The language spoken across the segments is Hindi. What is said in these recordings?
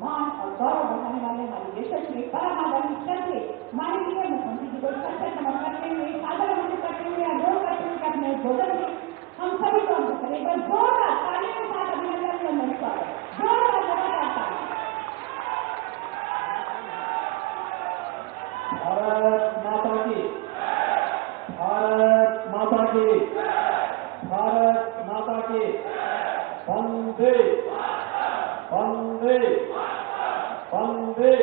मान और गौरव बढ़ाने वाले हमारे यशस्वी परम आदरणीय श्रद्धेय माननीय मुख्यमंत्री जी को सत्य समर्पण करते हुए सादर वंदन करते हुए अनुरोध करते हुए अपने भोजन में हम सभी को अंत करें। बस जोरदार तालियों के साथ अभिनंदन का मंच पर जोरदार ताली। भारत माता की, भारत माता की, भारत माता की। वंदे वंदे वंदे।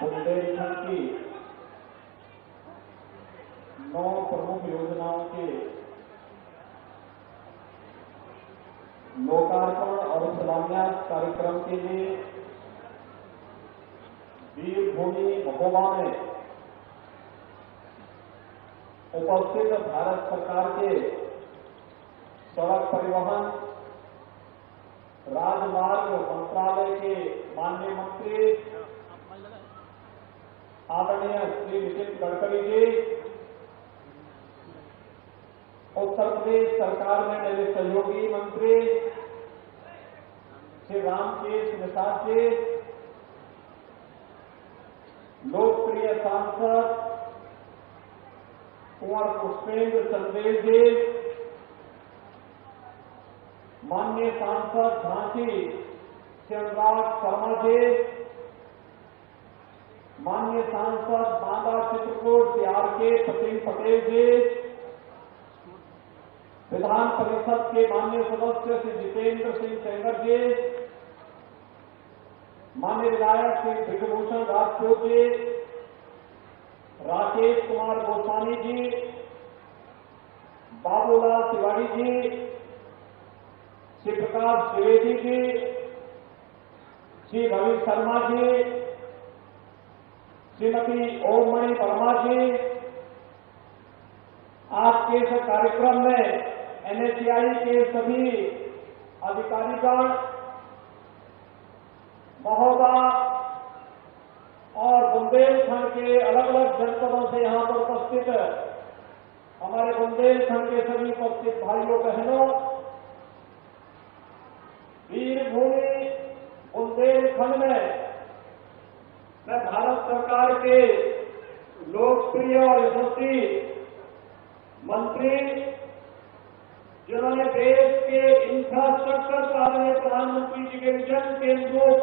बुंदेलखंड की 9 प्रमुख योजनाओं के लोकार्पण और शिलान्यास कार्यक्रम के लिए वीरभूमि महोबा में उपस्थित भारत सरकार के सड़क परिवहन राजमार्ग मंत्रालय के माननीय मंत्री आदरणीय श्री नितिन गडकरी जी, उत्तर प्रदेश सरकार में मेरे सहयोगी मंत्री श्री रामकेश निषाद जी, लोकप्रिय सांसद कुंवर पुष्पेंद्र चंदेल जी, माननीय सांसद झांसी श्री अनुराग शर्मा जी, माननीय सांसद बांदा चित्रकूट श्री आर.के. सचिन पटेल जी, विधान परिषद के माननीय सदस्य श्री जितेंद्र सिंह सेंगर जी, माननीय विधायक श्री ब्रिजभूषण राजपूत जी, राकेश कुमार गोस्वामी जी, बाबूलाल तिवारी जी, श्री प्रकाश द्विवेदी जी, श्री रवि शर्मा जी, श्रीमती ओममणि वर्मा जी, आज के इस कार्यक्रम में एनएचएआई के सभी अधिकारीगण, महोबा और बुंदेलखंड के अलग अलग जनपदों से यहां पर उपस्थित हमारे बुंदेलखंड के सभी उपस्थित भाइयों बहनों, वीरभूमि बुंदेलखंड में मैं भारत सरकार के लोकप्रिय और यशस्वी मंत्री, जिन्होंने देश के इंफ्रास्ट्रक्चर पर आदरणीय प्रधानमंत्री जी के विजन के अनुरूप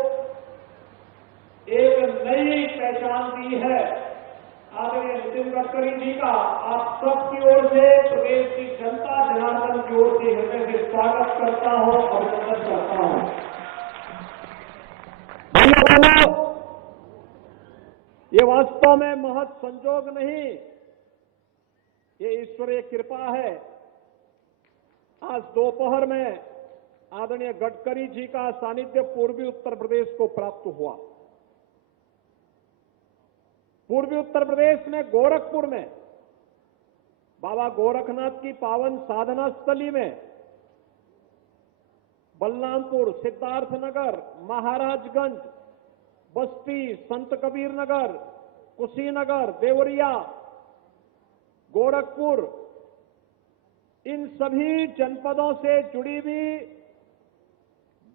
एक नई पहचान दी है, आदरणीय नितिन गडकरी जी का आप सबकी ओर से, प्रदेश की जनता जनार्दन की ओर से हृदय से स्वागत करता हूं और अभिनंदन करता हूं। ये वास्तव में महज संजोग नहीं, ये ईश्वरीय कृपा है। आज दोपहर में आदरणीय गडकरी जी का सानिध्य पूर्वी उत्तर प्रदेश को प्राप्त हुआ। पूर्वी उत्तर प्रदेश में गोरखपुर में बाबा गोरखनाथ की पावन साधना स्थली में, बलरामपुर, सिद्धार्थनगर, महाराजगंज, बस्ती, संत कबीर नगर, कुशीनगर, देवरिया, गोरखपुर, इन सभी जनपदों से जुड़ी हुई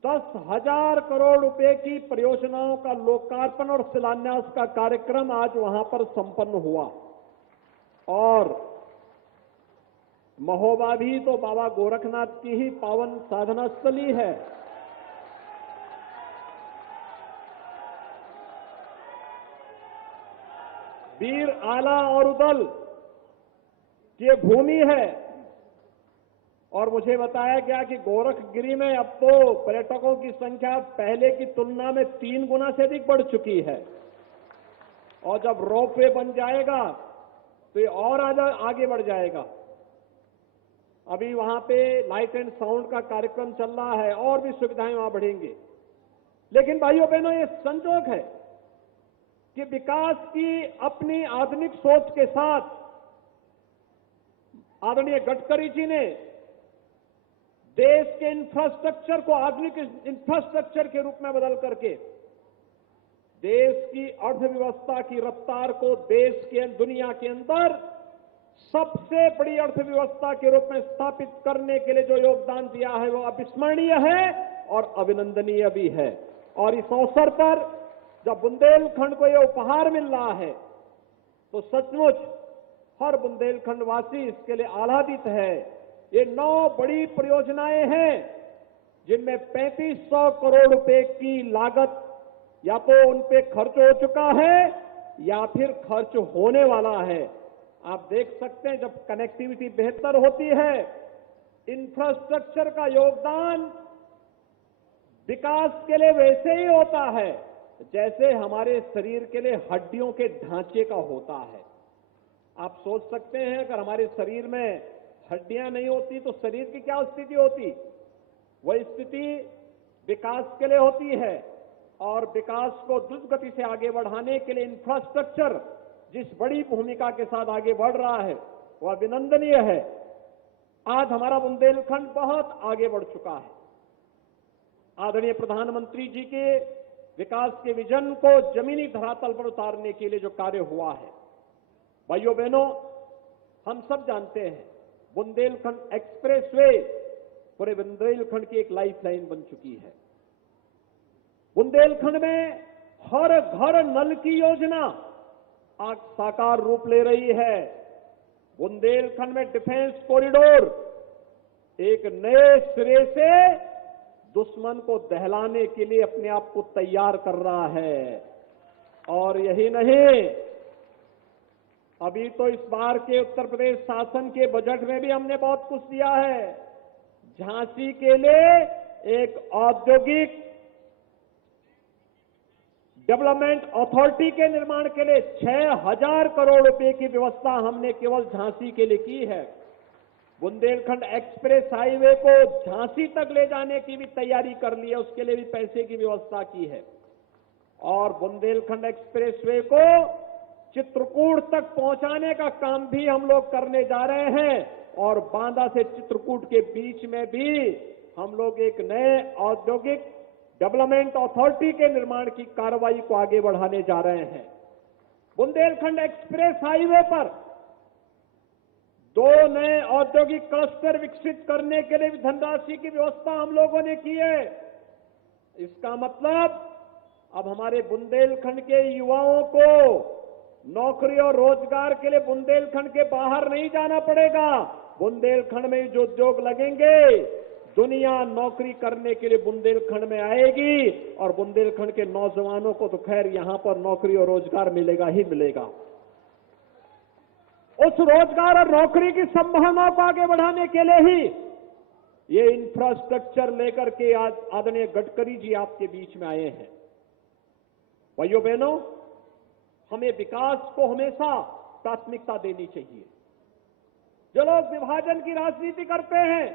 10,000 करोड़ रुपए की परियोजनाओं का लोकार्पण और शिलान्यास का कार्यक्रम आज वहां पर संपन्न हुआ। और महोबा भी तो बाबा गोरखनाथ की ही पावन साधना स्थली है। वीर आला और उदल की भूमि है। और मुझे बताया गया कि गोरखगिरी में अब तो पर्यटकों की संख्या पहले की तुलना में 3 गुना से अधिक बढ़ चुकी है। और जब रोपवे बन जाएगा तो ये और आगे बढ़ जाएगा। अभी वहां पे लाइट एंड साउंड का कार्यक्रम चल रहा है और भी सुविधाएं वहां बढ़ेंगे। लेकिन भाइयों बहनों, ये संजोग है कि विकास की अपनी आधुनिक सोच के साथ आदरणीय गडकरी जी ने देश के इंफ्रास्ट्रक्चर को आधुनिक इंफ्रास्ट्रक्चर के रूप में बदल करके देश की अर्थव्यवस्था की रफ्तार को देश के दुनिया के अंदर सबसे बड़ी अर्थव्यवस्था के रूप में स्थापित करने के लिए जो योगदान दिया है वो अविस्मरणीय है और अभिनंदनीय भी है। और इस अवसर पर जब बुंदेलखंड को ये उपहार मिल रहा है तो सचमुच हर बुंदेलखंड वासी इसके लिए आह्लादित है। ये 9 बड़ी परियोजनाएं हैं जिनमें 3500 करोड़ रुपए की लागत या तो उन पे खर्च हो चुका है या फिर खर्च होने वाला है। आप देख सकते हैं जब कनेक्टिविटी बेहतर होती है, इंफ्रास्ट्रक्चर का योगदान विकास के लिए वैसे ही होता है जैसे हमारे शरीर के लिए हड्डियों के ढांचे का होता है। आप सोच सकते हैं अगर हमारे शरीर में हड्डियां नहीं होती तो शरीर की क्या स्थिति होती? वह स्थिति विकास के लिए होती है। और विकास को द्रुत गति से आगे बढ़ाने के लिए इंफ्रास्ट्रक्चर जिस बड़ी भूमिका के साथ आगे बढ़ रहा है वह अभिनंदनीय है। आज हमारा बुंदेलखंड बहुत आगे बढ़ चुका है। आदरणीय प्रधानमंत्री जी के विकास के विजन को जमीनी धरातल पर उतारने के लिए जो कार्य हुआ है, भाइयों बहनों, हम सब जानते हैं बुंदेलखंड एक्सप्रेसवे पूरे बुंदेलखंड की एक लाइफलाइन बन चुकी है। बुंदेलखंड में हर घर नल की योजना आज साकार रूप ले रही है। बुंदेलखंड में डिफेंस कॉरिडोर एक नए सिरे से दुश्मन को दहलाने के लिए अपने आप को तैयार कर रहा है। और यही नहीं, अभी तो इस बार के उत्तर प्रदेश शासन के बजट में भी हमने बहुत कुछ दिया है। झांसी के लिए एक औद्योगिक डेवलपमेंट अथॉरिटी के निर्माण के लिए 6000 करोड़ रुपए की व्यवस्था हमने केवल झांसी के लिए की है। बुंदेलखंड एक्सप्रेस हाईवे को झांसी तक ले जाने की भी तैयारी कर ली है, उसके लिए भी पैसे की व्यवस्था की है। और बुंदेलखंड एक्सप्रेसवे को चित्रकूट तक पहुंचाने का काम भी हम लोग करने जा रहे हैं। और बांदा से चित्रकूट के बीच में भी हम लोग एक नए औद्योगिक डेवलपमेंट अथॉरिटी के निर्माण की कार्रवाई को आगे बढ़ाने जा रहे हैं। बुंदेलखंड एक्सप्रेस हाईवे पर 2 नए औद्योगिक क्लस्टर विकसित करने के लिए भी धनराशि की व्यवस्था हम लोगों ने की है। इसका मतलब अब हमारे बुंदेलखंड के युवाओं को नौकरी और रोजगार के लिए बुंदेलखंड के बाहर नहीं जाना पड़ेगा। बुंदेलखंड में जो उद्योग लगेंगे, दुनिया नौकरी करने के लिए बुंदेलखंड में आएगी। और बुंदेलखंड के नौजवानों को तो खैर यहां पर नौकरी और रोजगार मिलेगा ही मिलेगा। उस रोजगार और नौकरी की संभावना को आगे बढ़ाने के लिए ही ये इंफ्रास्ट्रक्चर लेकर के आज आदरणीय गडकरी जी आपके बीच में आए हैं। भाइयों बहनों, हमें विकास को हमेशा प्राथमिकता देनी चाहिए। जो लोग विभाजन की राजनीति करते हैं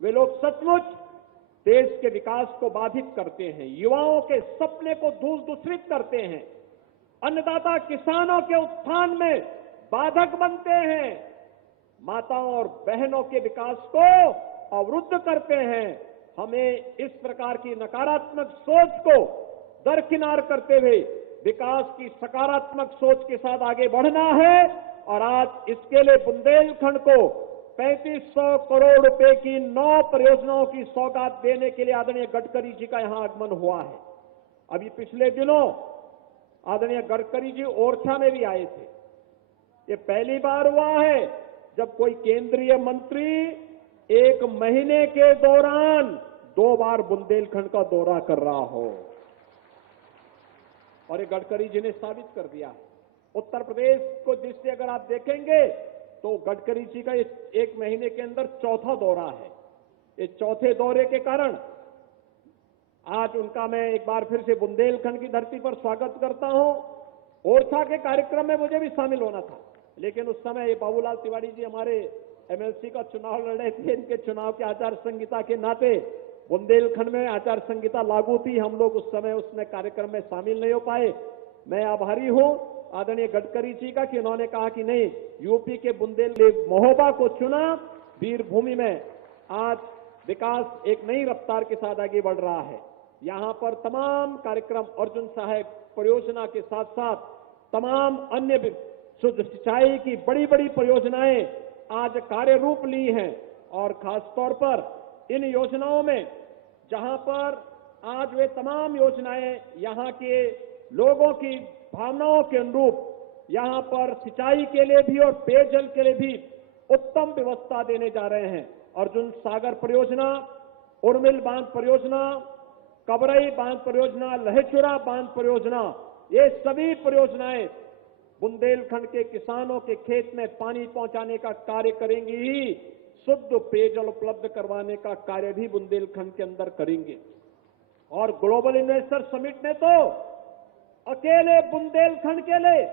वे लोग सचमुच देश के विकास को बाधित करते हैं, युवाओं के सपने को दूषित करते हैं, अन्नदाता किसानों के उत्थान में बाधक बनते हैं, माताओं और बहनों के विकास को अवरुद्ध करते हैं। हमें इस प्रकार की नकारात्मक सोच को दरकिनार करते हुए विकास की सकारात्मक सोच के साथ आगे बढ़ना है। और आज इसके लिए बुंदेलखंड को 3500 करोड़ रुपए की 9 परियोजनाओं की सौगात देने के लिए आदरणीय गडकरी जी का यहां आगमन हुआ है। अभी पिछले दिनों आदरणीय गडकरी जी ओरछा में भी आए थे। ये पहली बार हुआ है जब कोई केंद्रीय मंत्री 1 महीने के दौरान 2 बार बुंदेलखंड का दौरा कर रहा हो। और ये गडकरी जी ने साबित कर दिया है। उत्तर प्रदेश को दृष्टि अगर आप देखेंगे तो गडकरी जी का एक महीने के अंदर चौथा दौरा है। इस चौथे दौरे के कारण आज उनका मैं एक बार फिर से बुंदेलखंड की धरती पर स्वागत करता हूं। ओरछा के कार्यक्रम में मुझे भी शामिल होना था, लेकिन उस समय बाबूलाल तिवारी जी हमारे एमएलसी का चुनाव लड़ रहे थे। इनके चुनाव के आचार संहिता के नाते बुंदेलखंड में आचार संहिता लागू थी। हम लोग उस समय उसमें कार्यक्रम में शामिल नहीं हो पाए। मैं आभारी हूं आदरणीय गडकरी जी का कि उन्होंने कहा कि नहीं, यूपी के महोबा को चुना। वीरभूमि में आज विकास एक नई रफ्तार के साथ आगे बढ़ रहा है। यहां पर तमाम कार्यक्रम अर्जुन सहायक परियोजना के साथ साथ तमाम अन्य शुद्ध सिंचाई की बड़ी बड़ी परियोजनाएं आज कार्य रूप ली हैं। और खास तौर पर इन योजनाओं में जहां पर आज वे तमाम योजनाएं यहां के लोगों की भावनाओं के अनुरूप यहां पर सिंचाई के लिए भी और पेयजल के लिए भी उत्तम व्यवस्था देने जा रहे हैं। अर्जुन सागर परियोजना, उर्मिल बांध परियोजना, कबरई बांध परियोजना, लहेचुरा बांध परियोजना, ये सभी परियोजनाएं बुंदेलखंड के किसानों के खेत में पानी पहुंचाने का कार्य करेंगी ही, शुद्ध पेयजल उपलब्ध करवाने का कार्य भी बुंदेलखंड के अंदर करेंगे। और ग्लोबल इन्वेस्टर समिट ने तो अकेले बुंदेलखंड के लिए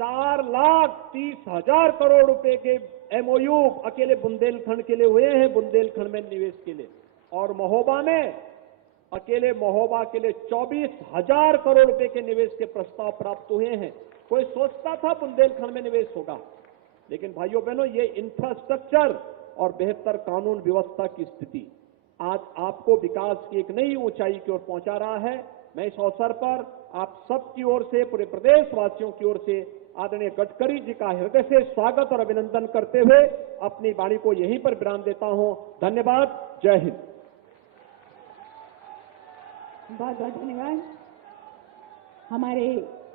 4,30,000 करोड़ रुपए के एमओयू अकेले बुंदेलखंड के लिए हुए हैं, बुंदेलखंड में निवेश के लिए। और महोबा में अकेले महोबा के लिए 24,000 करोड़ रुपए के निवेश के प्रस्ताव प्राप्त हुए हैं। कोई सोचता था बुंदेलखंड में निवेश होगा, लेकिन भाइयों बहनों, ये इंफ्रास्ट्रक्चर और बेहतर कानून व्यवस्था की स्थिति आज आपको विकास की एक नई ऊंचाई की ओर पहुंचा रहा है। मैं इस अवसर पर आप सबकी ओर से, पूरे प्रदेशवासियों की ओर से आदरणीय गडकरी जी का हृदय से स्वागत और अभिनंदन करते हुए अपनी वाणी को यहीं पर विराम देता हूं। धन्यवाद। जय हिंद। बहुत बहुत धन्यवाद। हमारे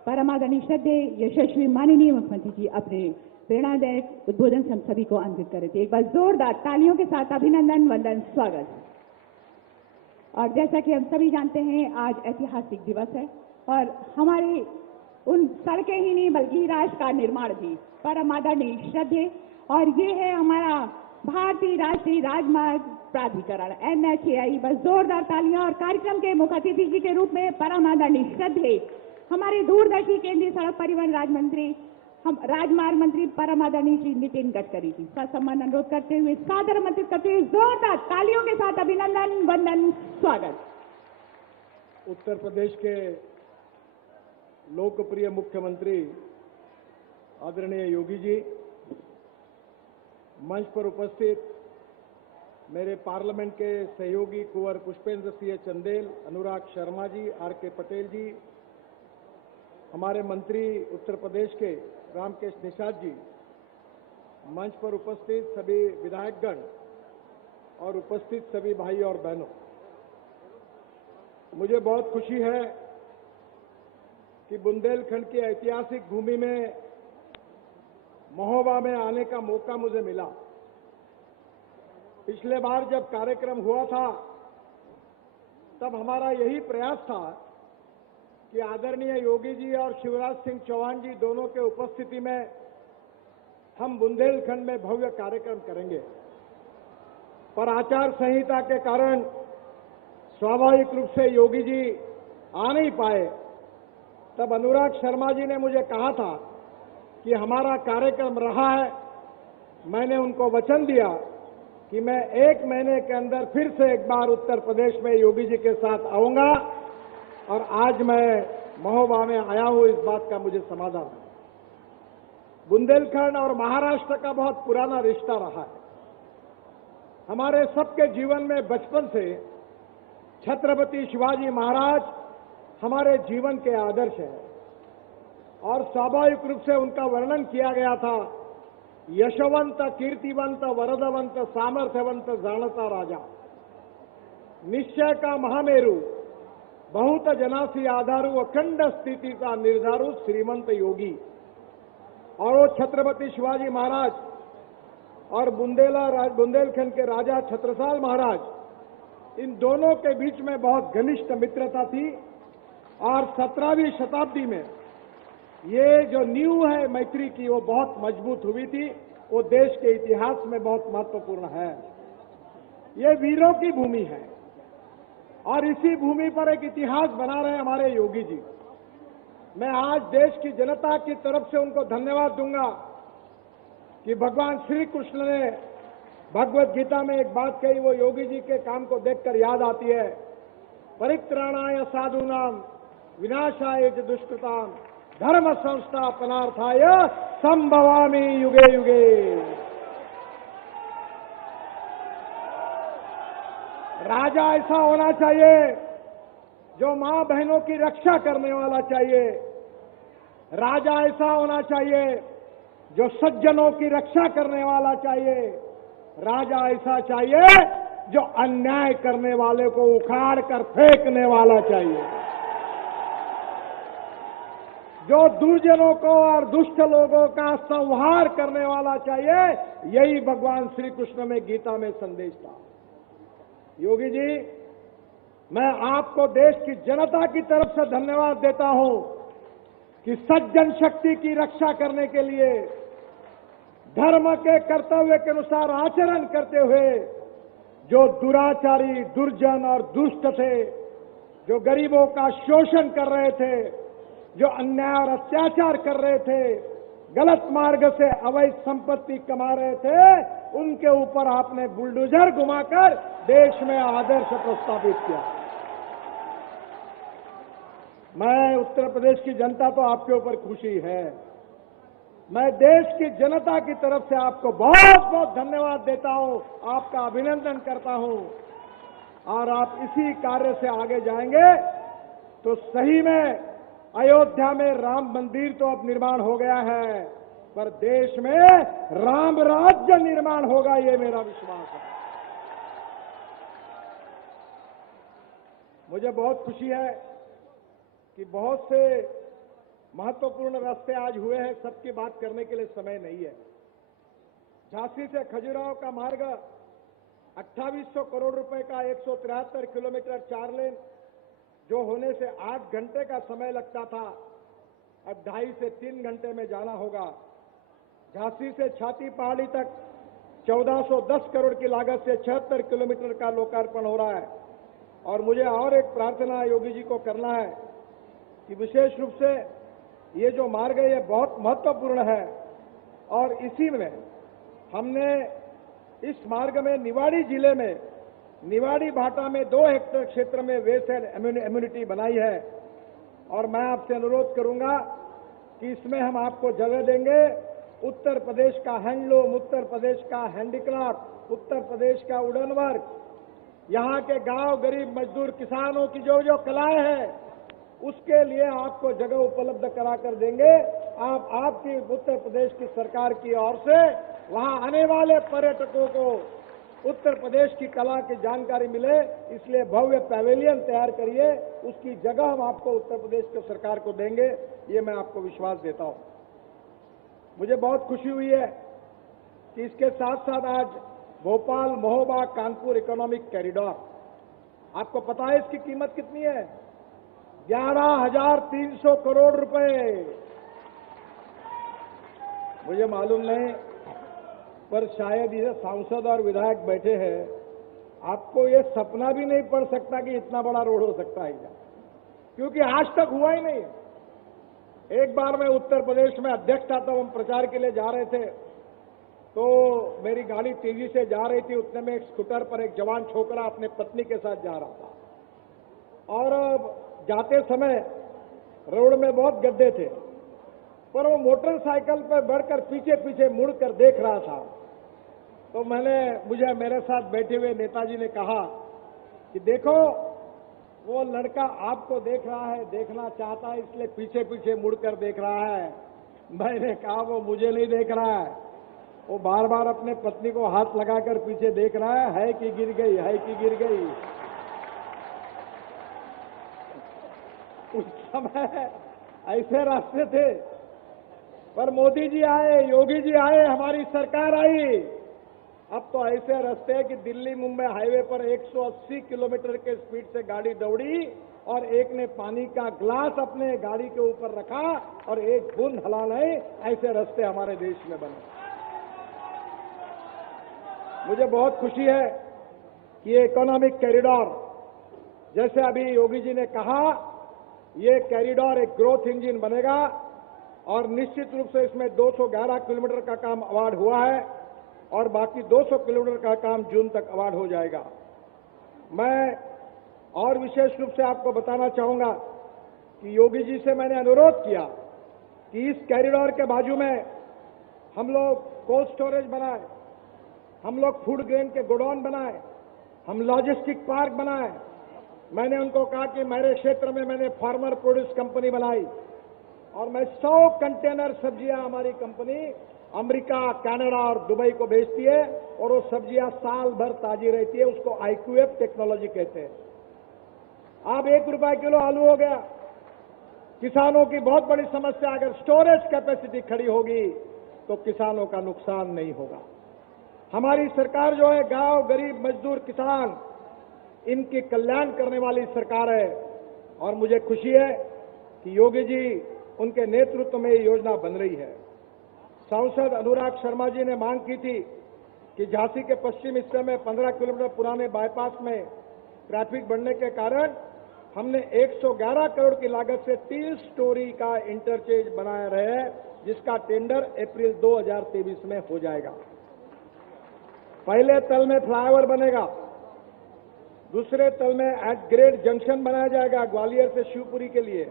परमादरणीय श्रद्धेय यशस्वी माननीय मुख्यमंत्री जी अपने प्रेरणादायक उद्बोधन से हम सभी को अंकित कर रहे थे। एक बार जोरदार तालियों के साथ अभिनंदन, वंदन, स्वागत। और जैसा कि हम सभी जानते हैं, आज ऐतिहासिक दिवस है और हमारे उन सड़कें ही नहीं बल्कि राष्ट्र का निर्माण भी परम आदरणीय श्रद्धेय, और ये है हमारा भारतीय राष्ट्रीय राजमार्ग प्राधिकरण NHAI। बस जोरदार तालियां। और कार्यक्रम के मुख्य अतिथि जी के रूप में परम आदरणीय श्रद्धेय हमारे दूरदर्शी केंद्रीय सड़क परिवहन राजमार्ग मंत्री परम आदरणीय श्री नितिन गडकरी जी का सम्मान अनुरोध करते हुए, सादर आमंत्रित करते हुए जोरदार तालियों के साथ अभिनंदन, वंदन, स्वागत। उत्तर प्रदेश के लोकप्रिय मुख्यमंत्री आदरणीय योगी जी, मंच पर उपस्थित मेरे पार्लियामेंट के सहयोगी कुंवर पुष्पेंद्र सिंह चंदेल, अनुराग शर्मा जी, RK पटेल जी, हमारे मंत्री उत्तर प्रदेश के रामकेश निषाद जी, मंच पर उपस्थित सभी विधायकगण और उपस्थित सभी भाई और बहनों, मुझे बहुत खुशी है कि बुंदेलखंड की ऐतिहासिक भूमि में महोबा में आने का मौका मुझे मिला। पिछले बार जब कार्यक्रम हुआ था तब हमारा यही प्रयास था कि आदरणीय योगी जी और शिवराज सिंह चौहान जी दोनों के उपस्थिति में हम बुंदेलखंड में भव्य कार्यक्रम करेंगे, पर आचार संहिता के कारण स्वाभाविक रूप से योगी जी आ नहीं पाए। तब अनुराग शर्मा जी ने मुझे कहा था कि हमारा कार्यक्रम रहा है। मैंने उनको वचन दिया कि मैं 1 महीने के अंदर फिर से एक बार उत्तर प्रदेश में योगी जी के साथ आऊंगा, और आज मैं महोबा में आया हूं, इस बात का मुझे समाधान है। बुंदेलखंड और महाराष्ट्र का बहुत पुराना रिश्ता रहा है। हमारे सबके जीवन में बचपन से छत्रपति शिवाजी महाराज हमारे जीवन के आदर्श हैं, और स्वाभाविक रूप से उनका वर्णन किया गया था, यशवंत, कीर्तिवंत, वरदवंत, सामर्थ्यवंत, जानता राजा, निश्चय का महामेरु, बहुत जनासी आधारू, अखंड स्थिति का निर्धारू, श्रीमंत योगी। और वो छत्रपति शिवाजी महाराज और बुंदेलखंड के राजा छत्रसाल महाराज, इन दोनों के बीच में बहुत घनिष्ठ मित्रता थी। और 17वीं शताब्दी में ये जो नींव है मैत्री की वो बहुत मजबूत हुई थी, वो देश के इतिहास में बहुत महत्वपूर्ण है। ये वीरों की भूमि है और इसी भूमि पर एक इतिहास बना रहे हमारे योगी जी। मैं आज देश की जनता की तरफ से उनको धन्यवाद दूंगा कि भगवान श्री कृष्ण ने भगवत गीता में एक बात कही, वो योगी जी के काम को देखकर याद आती है, परित्राणाय साधूनाम विनाशाय च दुष्कृताम धर्म संस्थापनार्थाय संभवामि युगे युगे। राजा ऐसा होना चाहिए जो मां बहनों की रक्षा करने वाला चाहिए। राजा ऐसा होना चाहिए जो सज्जनों की रक्षा करने वाला चाहिए। राजा ऐसा चाहिए जो अन्याय करने वाले को उखाड़ कर फेंकने वाला चाहिए। जो दुर्जनों को और दुष्ट लोगों का संहार करने वाला चाहिए। यही भगवान श्री कृष्ण में गीता में संदेश था। योगी जी, मैं आपको देश की जनता की तरफ से धन्यवाद देता हूं कि सज्जन शक्ति की रक्षा करने के लिए धर्म के कर्तव्य के अनुसार आचरण करते हुए जो दुराचारी, दुर्जन और दुष्ट थे, जो गरीबों का शोषण कर रहे थे, जो अन्याय और अत्याचार कर रहे थे, गलत मार्ग से अवैध संपत्ति कमा रहे थे, उनके ऊपर आपने बुलडोजर घुमाकर देश में आदर्श प्रस्तावित किया। मैं उत्तर प्रदेश की जनता तो आपके ऊपर खुशी है। मैं देश की जनता की तरफ से आपको बहुत बहुत धन्यवाद देता हूं, आपका अभिनंदन करता हूं। और आप इसी कार्य से आगे जाएंगे तो सही में अयोध्या में राम मंदिर तो अब निर्माण हो गया है, पर देश में राम राज्य निर्माण होगा, ये मेरा विश्वास है। मुझे बहुत खुशी है कि बहुत से महत्वपूर्ण रास्ते आज हुए हैं, सबकी बात करने के लिए समय नहीं है। झांसी से खजुराहो का मार्ग 2800 करोड़ रुपए का 173 किलोमीटर 4 लेन जो होने से 8 घंटे का समय लगता था, अब 2.5 से 3 घंटे में जाना होगा। झांसी से छाती पहाड़ी तक 1410 करोड़ की लागत से 76 किलोमीटर का लोकार्पण हो रहा है। और मुझे और एक प्रार्थना योगी जी को करना है कि विशेष रूप से ये जो मार्ग है ये बहुत महत्वपूर्ण है, और इसी में हमने इस मार्ग में निवाड़ी जिले में निवाड़ी भाटा में 2 हेक्टेयर क्षेत्र में वेस्ट एंड इम्यूनिटी बनाई है। और मैं आपसे अनुरोध करूंगा कि इसमें हम आपको जगह देंगे। उत्तर प्रदेश का हैंडलूम, उत्तर प्रदेश का हैंडीक्राफ्ट, उत्तर प्रदेश का वुडन वर्क, यहाँ के गांव गरीब मजदूर किसानों की जो जो कलाएं हैं उसके लिए आपको जगह उपलब्ध करा कर देंगे। आपकी उत्तर प्रदेश की सरकार की ओर से वहां आने वाले पर्यटकों को उत्तर प्रदेश की कला की जानकारी मिले, इसलिए भव्य पैवेलियन तैयार करिए। उसकी जगह हम आपको उत्तर प्रदेश की सरकार को देंगे, ये मैं आपको विश्वास देता हूं। मुझे बहुत खुशी हुई है कि इसके साथ साथ आज भोपाल महोबा कानपुर इकोनॉमिक कॉरिडोर, आपको पता है इसकी कीमत कितनी है? 11,300 करोड़ रुपए। मुझे मालूम नहीं, पर शायद ये सांसद और विधायक बैठे हैं, आपको ये सपना भी नहीं पड़ सकता कि इतना बड़ा रोड हो सकता है क्या, क्योंकि आज तक हुआ ही नहीं। एक बार मैं उत्तर प्रदेश में अध्यक्ष था, तब हम प्रचार के लिए जा रहे थे, तो मेरी गाड़ी तेजी से जा रही थी। उतने में एक स्कूटर पर एक जवान छोकरा अपने पत्नी के साथ जा रहा था, और जाते समय रोड में बहुत गड्ढे थे, पर वो मोटरसाइकिल पर बढ़कर पीछे पीछे मुड़कर देख रहा था। तो मुझे मेरे साथ बैठे हुए नेताजी ने कहा कि देखो, वो लड़का आपको देख रहा है, देखना चाहता है, इसलिए पीछे पीछे मुड़कर देख रहा है। मैंने कहा वो मुझे नहीं देख रहा है, वो बार बार अपने पत्नी को हाथ लगाकर पीछे देख रहा है कि गिर गई, है कि गिर गई। उस समय ऐसे रास्ते थे, पर मोदी जी आए, योगी जी आए, हमारी सरकार आई, अब तो ऐसे रास्ते हैं कि दिल्ली मुंबई हाईवे पर 180 किलोमीटर के स्पीड से गाड़ी दौड़ी और एक ने पानी का ग्लास अपने गाड़ी के ऊपर रखा और एक बूंद हला नहीं, ऐसे रास्ते हमारे देश में बने। मुझे बहुत खुशी है कि ये इकोनॉमिक कॉरिडोर, जैसे अभी योगी जी ने कहा, ये कॉरिडोर एक ग्रोथ इंजन बनेगा और निश्चित रूप से इसमें 211 किलोमीटर का काम अवार्ड हुआ है और बाकी 200 किलोमीटर का काम जून तक अवार्ड हो जाएगा। मैं और विशेष रूप से आपको बताना चाहूंगा कि योगी जी से मैंने अनुरोध किया कि इस कॉरिडोर के बाजू में हम लोग कोल्ड स्टोरेज बनाए, हम लोग फूड ग्रेन के गोडाउन बनाए, हम लॉजिस्टिक पार्क बनाए। मैंने उनको कहा कि मेरे क्षेत्र में मैंने फार्मर प्रोड्यूस कंपनी बनाई और मैं 100 कंटेनर सब्जियां हमारी कंपनी अमेरिका, कनाडा और दुबई को भेजती है और वो सब्जियां साल भर ताजी रहती है। उसको IQF टेक्नोलॉजी कहते हैं। अब ₹1 किलो आलू हो गया। किसानों की बहुत बड़ी समस्या, अगर स्टोरेज कैपेसिटी खड़ी होगी तो किसानों का नुकसान नहीं होगा। हमारी सरकार जो है, गांव, गरीब, मजदूर, किसान, इनकी कल्याण करने वाली सरकार है और मुझे खुशी है कि योगी जी उनके नेतृत्व में ये योजना बन रही है। सांसद अनुराग शर्मा जी ने मांग की थी कि झांसी के पश्चिम हिस्से में 15 किलोमीटर पुराने बाईपास में ट्रैफिक बढ़ने के कारण हमने 111 करोड़ की लागत से 3 स्टोरी का इंटरचेंज बनाया रहे, जिसका टेंडर अप्रैल 2023 में हो जाएगा। पहले तल में फ्लाईओवर बनेगा, दूसरे तल में एट ग्रेड जंक्शन बनाया जाएगा ग्वालियर से शिवपुरी के लिए,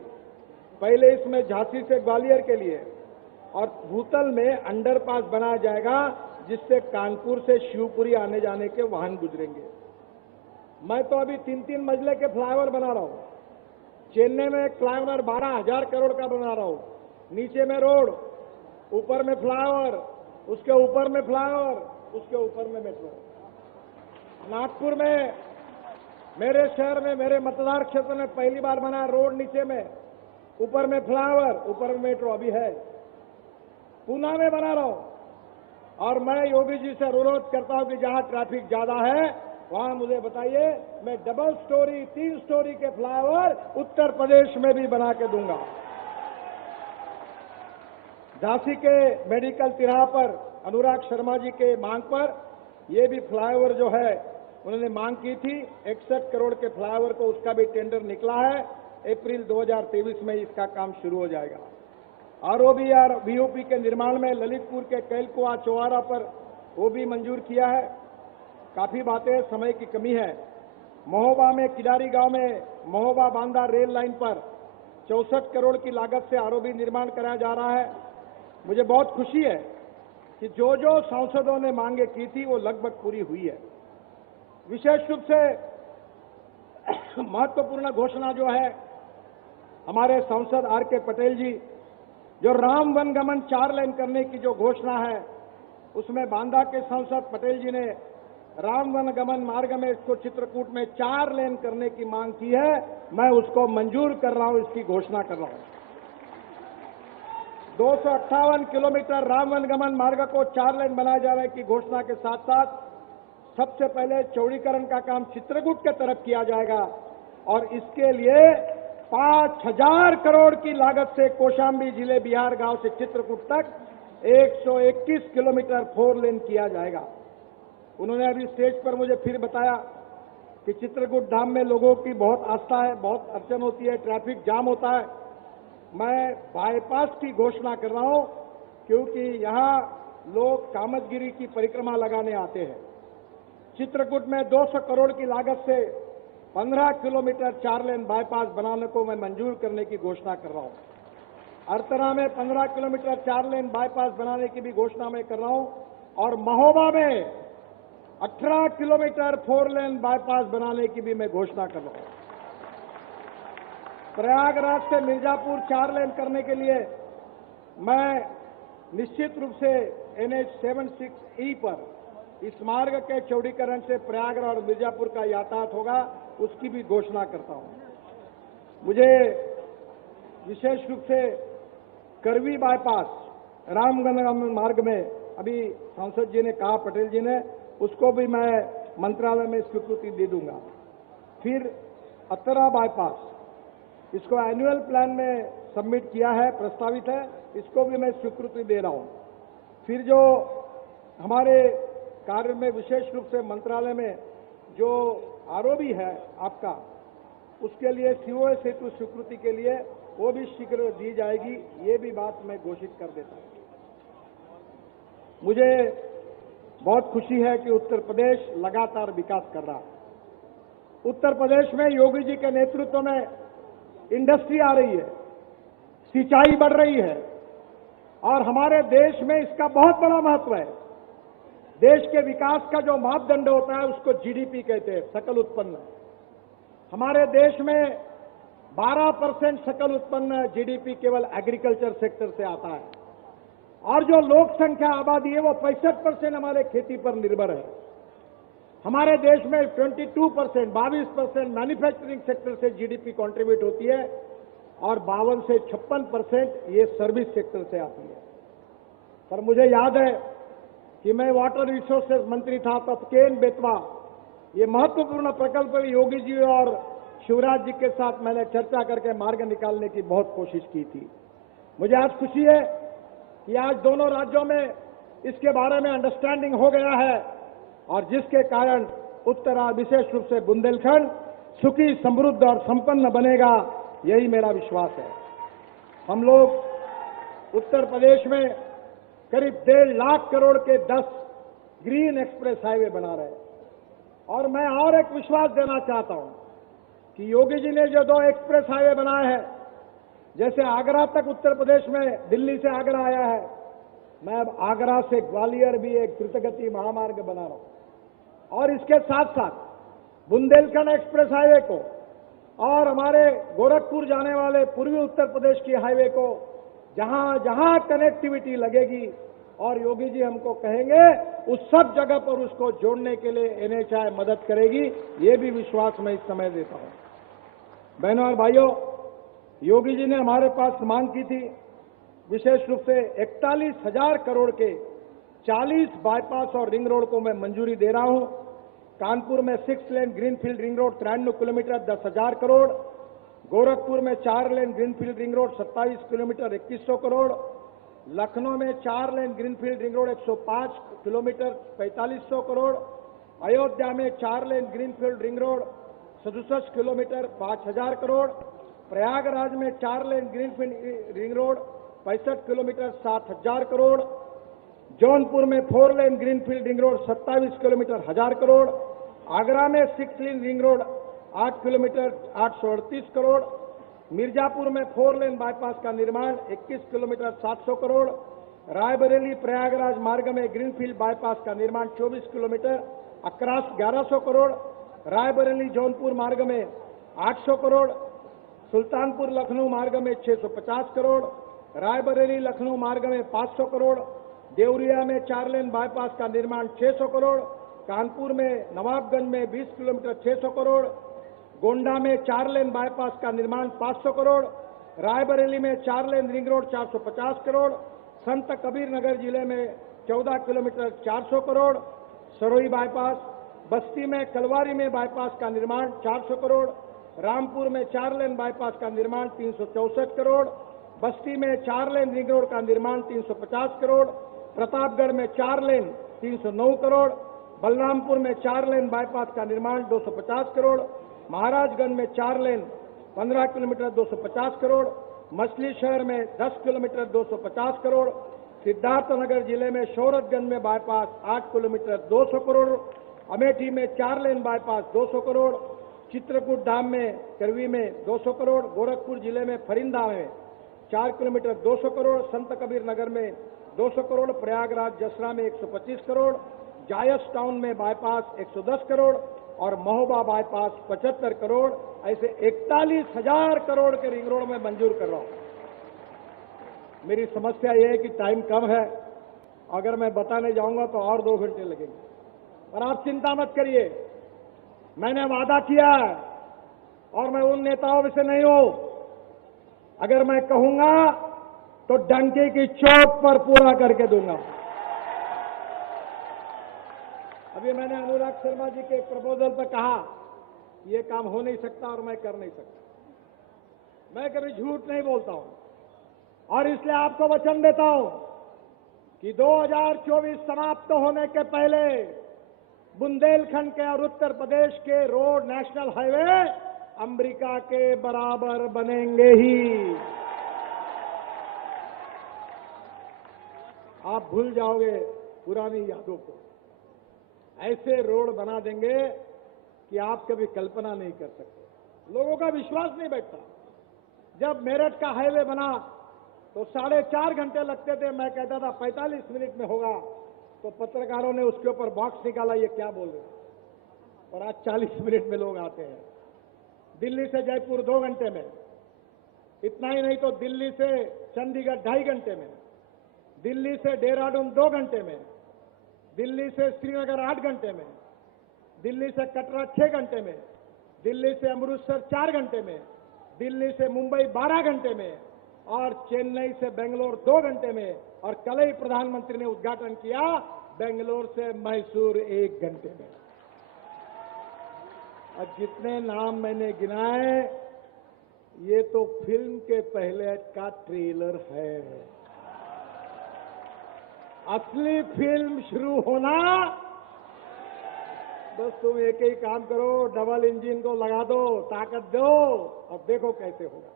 पहले इसमें झांसी से ग्वालियर के लिए, और भूतल में अंडरपास बनाया जाएगा जिससे कानपुर से शिवपुरी आने जाने के वाहन गुजरेंगे। मैं तो अभी 3-3 मंजिले के फ्लाईओवर बना रहा हूं। चेन्नई में एक फ्लाईओवर 12,000 करोड़ का बना रहा हूं। नीचे में रोड, ऊपर में फ्लाईओवर, उसके ऊपर में फ्लाईओवर, उसके ऊपर में मेट्रो। नागपुर में, मेरे शहर में, मेरे मतदार क्षेत्र में पहली बार बना रोड, नीचे में, ऊपर में फ्लाईओवर, ऊपर में मेट्रो अभी है। पूना में बना रहा हूं और मैं योगी जी से अनुरोध करता हूं कि जहां ट्रैफिक ज्यादा है वहां मुझे बताइए, मैं डबल स्टोरी, 3 स्टोरी के फ्लाईओवर उत्तर प्रदेश में भी बना के दूंगा। झांसी के मेडिकल तिराहा पर अनुराग शर्मा जी के मांग पर ये भी फ्लाईओवर जो है उन्होंने मांग की थी 61 करोड़ के फ्लाईओवर को, उसका भी टेंडर निकला है। अप्रैल 2023 में इसका काम शुरू हो जाएगा। आरओबी और बीओपी के निर्माण में ललितपुर के कैलकुआ चौहारा पर वो भी मंजूर किया है। काफी बातें, समय की कमी है। महोबा में, किडारी गांव में महोबा बांदा रेल लाइन पर 64 करोड़ की लागत से आरओबी निर्माण कराया जा रहा है। मुझे बहुत खुशी है कि जो जो सांसदों ने मांगे की थी वो लगभग पूरी हुई है। विशेष रूप से महत्वपूर्ण घोषणा जो है, हमारे सांसद आर.के. पटेल जी जो राम वनगमन 4 लेन करने की जो घोषणा है, उसमें बांदा के सांसद पटेल जी ने राम वनगमन मार्ग में इसको चित्रकूट में 4 लेन करने की मांग की है। मैं उसको मंजूर कर रहा हूं, इसकी घोषणा कर रहा हूं। 258 किलोमीटर राम वनगमन मार्ग को 4 लेन बनाए जाने की घोषणा के साथ साथ सबसे पहले चौड़ीकरण का काम चित्रकूट के तरफ किया जाएगा और इसके लिए 5,000 करोड़ की लागत से कौशाम्बी जिले बिहार गांव से चित्रकूट तक 121 किलोमीटर 4 लेन किया जाएगा। उन्होंने अभी स्टेज पर मुझे फिर बताया कि चित्रकूट धाम में लोगों की बहुत आस्था है, बहुत अड़चन होती है, ट्रैफिक जाम होता है। मैं बाईपास की घोषणा कर रहा हूं क्योंकि यहां लोग कामतगिरी की परिक्रमा लगाने आते हैं। चित्रकूट में 200 करोड़ की लागत से 15 किलोमीटर 4 लेन बाईपास बनाने को मैं मंजूर करने की घोषणा कर रहा हूं। अरतरा में 15 किलोमीटर 4 लेन बाईपास बनाने की भी घोषणा मैं कर रहा हूं और महोबा में 18 किलोमीटर 4 लेन बाईपास बनाने की भी मैं घोषणा कर रहा हूं। प्रयागराज से मिर्जापुर 4 लेन करने के लिए मैं निश्चित रूप से NH 76E पर इस मार्ग के चौड़ीकरण से प्रयागराज और मिर्जापुर का यातायात होगा, उसकी भी घोषणा करता हूं। मुझे विशेष रूप से करवी बाईपास रामगंज मार्ग में अभी सांसद जी ने कहा, पटेल जी ने, उसको भी मैं मंत्रालय में स्वीकृति दे दूंगा। फिर अतरा बाईपास इसको एनुअल प्लान में सबमिट किया है, प्रस्तावित है, इसको भी मैं स्वीकृति दे रहा हूं। फिर जो हमारे कार्य में विशेष रूप से मंत्रालय में जो आरओबी है आपका, उसके लिए सीओए सेतु स्वीकृति के लिए वो भी शीघ्र दी जाएगी, ये भी बात मैं घोषित कर देता हूं। मुझे बहुत खुशी है कि उत्तर प्रदेश लगातार विकास कर रहा है। उत्तर प्रदेश में योगी जी के नेतृत्व में इंडस्ट्री आ रही है, सिंचाई बढ़ रही है और हमारे देश में इसका बहुत बड़ा महत्व है। देश के विकास का जो मापदंड होता है उसको जीडीपी कहते हैं, सकल उत्पन्न। हमारे देश में 12% सकल उत्पन्न जीडीपी केवल एग्रीकल्चर सेक्टर से आता है और जो लोक संख्या आबादी है वो 65% हमारे खेती पर निर्भर है। हमारे देश में 22% मैन्युफैक्चरिंग सेक्टर से जीडीपी कंट्रीब्यूट होती है और 52 से 56% ये सर्विस सेक्टर से आती है। पर मुझे याद है कि मैं वाटर रिसोर्सेज मंत्री था तब केन बेतवा ये महत्वपूर्ण प्रकल्प योगी जी और शिवराज जी के साथ मैंने चर्चा करके मार्ग निकालने की बहुत कोशिश की थी। मुझे आज खुशी है कि आज दोनों राज्यों में इसके बारे में अंडरस्टैंडिंग हो गया है और जिसके कारण उत्तराखंड विशेष रूप से बुंदेलखंड सुखी, समृद्ध और संपन्न बनेगा, यही मेरा विश्वास है। हम लोग उत्तर प्रदेश में करीब 1.5 लाख करोड़ के 10 ग्रीन एक्सप्रेस हाईवे बना रहे हैं और मैं और एक विश्वास देना चाहता हूं कि योगी जी ने जो 2 एक्सप्रेस हाईवे बनाए हैं, जैसे आगरा तक उत्तर प्रदेश में दिल्ली से आगरा आया है, मैं अब आगरा से ग्वालियर भी एक द्रुतगति महामार्ग बना रहा हूं और इसके साथ साथ बुंदेलखंड एक्सप्रेस हाईवे को और हमारे गोरखपुर जाने वाले पूर्वी उत्तर प्रदेश की हाईवे को जहां जहां कनेक्टिविटी लगेगी और योगी जी हमको कहेंगे उस सब जगह पर उसको जोड़ने के लिए एनएचआई मदद करेगी, ये भी विश्वास मैं इस समय देता हूं। बहनों और भाइयों, योगी जी ने हमारे पास मांग की थी, विशेष रूप से 41,000 करोड़ के 40 बाईपास और रिंग रोड को मैं मंजूरी दे रहा हूं। कानपुर में 6 lane greenfield ring road 93 kilometre 10,000 crore, Gorakhpur में 4 lane greenfield ring road 27 kilometre 2100 crore, Lucknow में 4 lane greenfield ring road 105 kilometre 4500 crore, Ayodhya में 4 lane greenfield ring road 67 kilometre 5000 crore, Prayagraj में 4 lane greenfield ring road 65 kilometre 7000 crore, Jaunpur में 4 lane greenfield ring road 27 kilometre 1000 crore, Agra में 6 लेन ring road 8 kilometre 838 crore, Mirzapur में 4 लेन बाईपास का निर्माण 21 किलोमीटर 700 करोड़, रायबरेली प्रयागराज मार्ग में ग्रीनफील्ड बाईपास का निर्माण 24 किलोमीटर अक्रॉस 1100 करोड़, रायबरेली जौनपुर मार्ग में 800 करोड़, सुल्तानपुर लखनऊ मार्ग में 650 करोड़, रायबरेली लखनऊ मार्ग में 500 करोड़, देवरिया में 4 लेन बाईपास का निर्माण 600 करोड़, कानपुर में नवाबगंज में 20 किलोमीटर 600 करोड़, गोंडा में 4 लेन बाईपास का निर्माण 500 करोड़, रायबरेली में 4 लेन रिंग रोड 450 करोड़, संत कबीर नगर जिले में 14 किलोमीटर 400 करोड़, सरोई बाईपास, बस्ती में कलवारी में बाईपास का निर्माण 400 करोड़, रामपुर में 4 लेन बाईपास का निर्माण 364 करोड़, बस्ती में 4 लेन रिंग रोड का निर्माण 350 करोड़, प्रतापगढ़ में 4 लेन 309 करोड़, बलरामपुर में 4 लेन बाईपास का निर्माण 250 करोड़, महाराजगंज में 4 लेन 15 किलोमीटर 250 करोड़, मछली शहर में 10 किलोमीटर 250 करोड़, सिद्धार्थनगर जिले में शौरतगंज में बाईपास 8 किलोमीटर 200 करोड़, अमेठी में 4 लेन बाईपास 200 करोड़, चित्रकूट धाम में करवी में 200 करोड़, गोरखपुर जिले में फरिंदा में 4 किलोमीटर 200 करोड़, संत कबीर नगर में 200 करोड़, प्रयागराज जसरा में 125 करोड़, जायस टाउन में बाईपास 110 करोड़ और महोबा बाईपास 75 करोड़, ऐसे 41,000 करोड़ के रिंग रोड में मंजूर कर रहा हूं। मेरी समस्या यह है कि टाइम कम है, अगर मैं बताने जाऊंगा तो और 2 घंटे लगेंगे, पर आप चिंता मत करिए, मैंने वादा किया है और मैं उन नेताओं में से नहीं हूं, अगर मैं कहूंगा तो डंके की चोट पर पूरा करके दूंगा। अभी मैंने अनुराग शर्मा जी के प्रपोजल पर कहा ये काम हो नहीं सकता और मैं कर नहीं सकता, मैं कभी झूठ नहीं बोलता हूं और इसलिए आपको वचन देता हूं कि 2024 समाप्त होने के पहले बुंदेलखंड के और उत्तर प्रदेश के रोड नेशनल हाईवे अमेरिका के बराबर बनेंगे ही। आप भूल जाओगे पुरानी यादों को। ऐसे रोड बना देंगे कि आप कभी कल्पना नहीं कर सकते। लोगों का विश्वास नहीं बैठता। जब मेरठ का हाईवे बना तो 4.5 घंटे लगते थे, मैं कहता था 45 मिनट में होगा, तो पत्रकारों ने उसके ऊपर बॉक्स निकाला, ये क्या बोल रहे हैं, और आज 40 मिनट में लोग आते हैं। दिल्ली से जयपुर 2 घंटे में, इतना ही नहीं तो दिल्ली से चंडीगढ़ 2.5 घंटे में, दिल्ली से देहरादून 2 घंटे में, दिल्ली से श्रीनगर 8 घंटे में, दिल्ली से कटरा 6 घंटे में, दिल्ली से अमृतसर 4 घंटे में, दिल्ली से मुंबई 12 घंटे में और चेन्नई से बेंगलोर 2 घंटे में, और कल ही प्रधानमंत्री ने उद्घाटन किया बेंगलोर से मैसूर 1 घंटे में। और जितने नाम मैंने गिनाए ये तो फिल्म के पहले का ट्रेलर है। असली फिल्म शुरू होना, बस तुम एक ही काम करो, डबल इंजन को लगा दो, ताकत दो, और देखो कैसे होगा।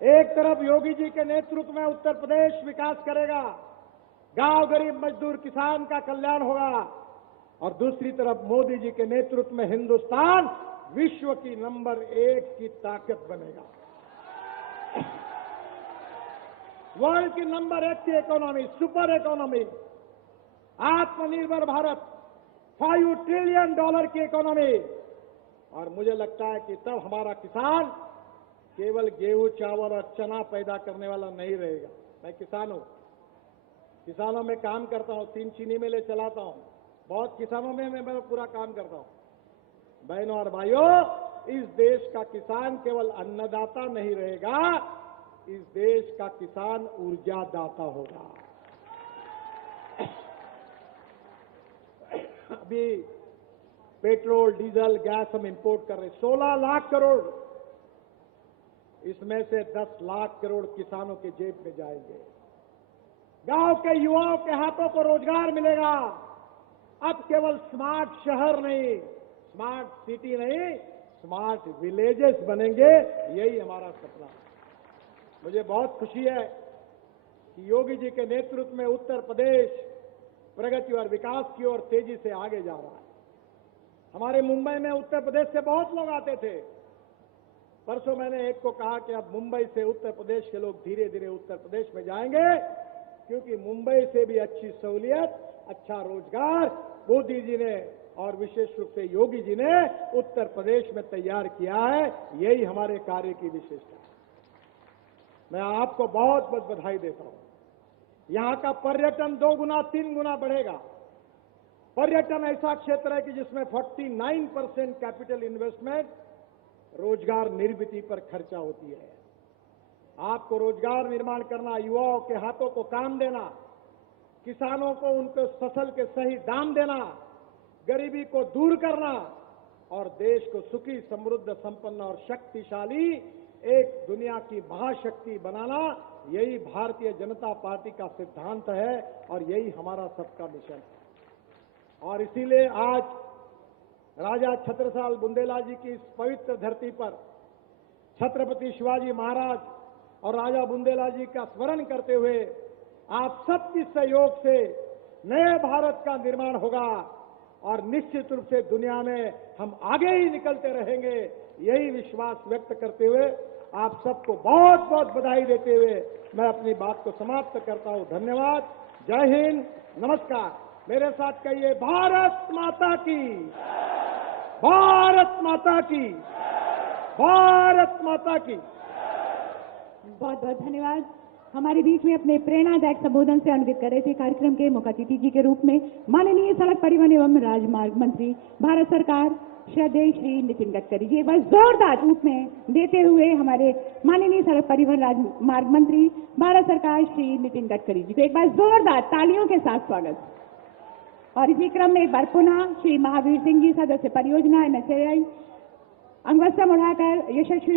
एक तरफ योगी जी के नेतृत्व में उत्तर प्रदेश विकास करेगा, गांव गरीब मजदूर किसान का कल्याण होगा, और दूसरी तरफ मोदी जी के नेतृत्व में हिंदुस्तान विश्व की नंबर 1 की ताकत बनेगा। वर्ल्ड की नंबर 1 की इकोनॉमी, सुपर इकोनॉमी, आत्मनिर्भर भारत, $5 ट्रिलियन की इकोनॉमी। और मुझे लगता है कि तब हमारा किसान केवल गेहूं चावल और चना पैदा करने वाला नहीं रहेगा। मैं किसान हूं, किसानों में काम करता हूं, 3 चीनी मिलें चलाता हूं, बहुत किसानों में मैं पूरा काम करता हूं। बहनों और भाइयों, इस देश का किसान केवल अन्नदाता नहीं रहेगा, इस देश का किसान ऊर्जादाता होगा। अभी पेट्रोल, डीजल, गैस हम इंपोर्ट कर रहे हैं, 16 लाख करोड़, इसमें से 10 लाख करोड़ किसानों के जेब में जाएंगे। गांव के युवाओं के हाथों को रोजगार मिलेगा। अब केवल स्मार्ट शहर नहीं, स्मार्ट सिटी नहीं, स्मार्ट विलेजेस बनेंगे, यही हमारा सपना है। मुझे बहुत खुशी है कि योगी जी के नेतृत्व में उत्तर प्रदेश प्रगति और विकास की ओर तेजी से आगे जा रहा है। हमारे मुंबई में उत्तर प्रदेश से बहुत लोग आते थे। परसों मैंने एक को कहा कि अब मुंबई से उत्तर प्रदेश के लोग धीरे धीरे उत्तर प्रदेश में जाएंगे, क्योंकि मुंबई से भी अच्छी सहूलियत, अच्छा रोजगार मोदी जी ने और विशेष रूप से योगी जी ने उत्तर प्रदेश में तैयार किया है। यही हमारे कार्य की विशेषता है। मैं आपको बहुत बहुत बधाई देता हूं। यहां का पर्यटन 2 गुना 3 गुना बढ़ेगा। पर्यटन ऐसा क्षेत्र है कि जिसमें 49% कैपिटल इन्वेस्टमेंट रोजगार निर्मिति पर खर्चा होती है। आपको रोजगार निर्माण करना, युवाओं के हाथों को काम देना, किसानों को उनके फसल के सही दाम देना, गरीबी को दूर करना और देश को सुखी, समृद्ध, संपन्न और शक्तिशाली एक दुनिया की महाशक्ति बनाना, यही भारतीय जनता पार्टी का सिद्धांत है और यही हमारा सबका मिशन है। और इसीलिए आज राजा छत्रसाल बुंदेला जी की इस पवित्र धरती पर छत्रपति शिवाजी महाराज और राजा बुंदेला जी का स्मरण करते हुए आप सबके सहयोग से नए भारत का निर्माण होगा और निश्चित रूप से दुनिया में हम आगे ही निकलते रहेंगे, यही विश्वास व्यक्त करते हुए आप सबको बहुत बहुत बधाई देते हुए मैं अपनी बात को समाप्त करता हूं। धन्यवाद। जय हिंद, नमस्कार। मेरे साथ कहिए, भारत माता की, भारत माता की, भारत माता की। बहुत बहुत धन्यवाद। हमारे बीच में अपने प्रेरणादायक संबोधन से अनुगत कर रहे थे कार्यक्रम के मुख्य अतिथि जी के रूप में माननीय सड़क परिवहन एवं राजमार्ग मंत्री भारत सरकार श्रद्धेय श्री नितिन गडकरी जी। एक बार जोरदार रूप में देते हुए हमारे माननीय सड़क परिवहन राजमार्ग मंत्री भारत सरकार श्री नितिन गडकरी जी को एक बार जोरदार तालियों के साथ स्वागत। और इसी क्रम में एक बार पुनः श्री महावीर सिंह जी, सदस्य परियोजना NHAI, अंगवस्त्रम उठाकर यशस्वी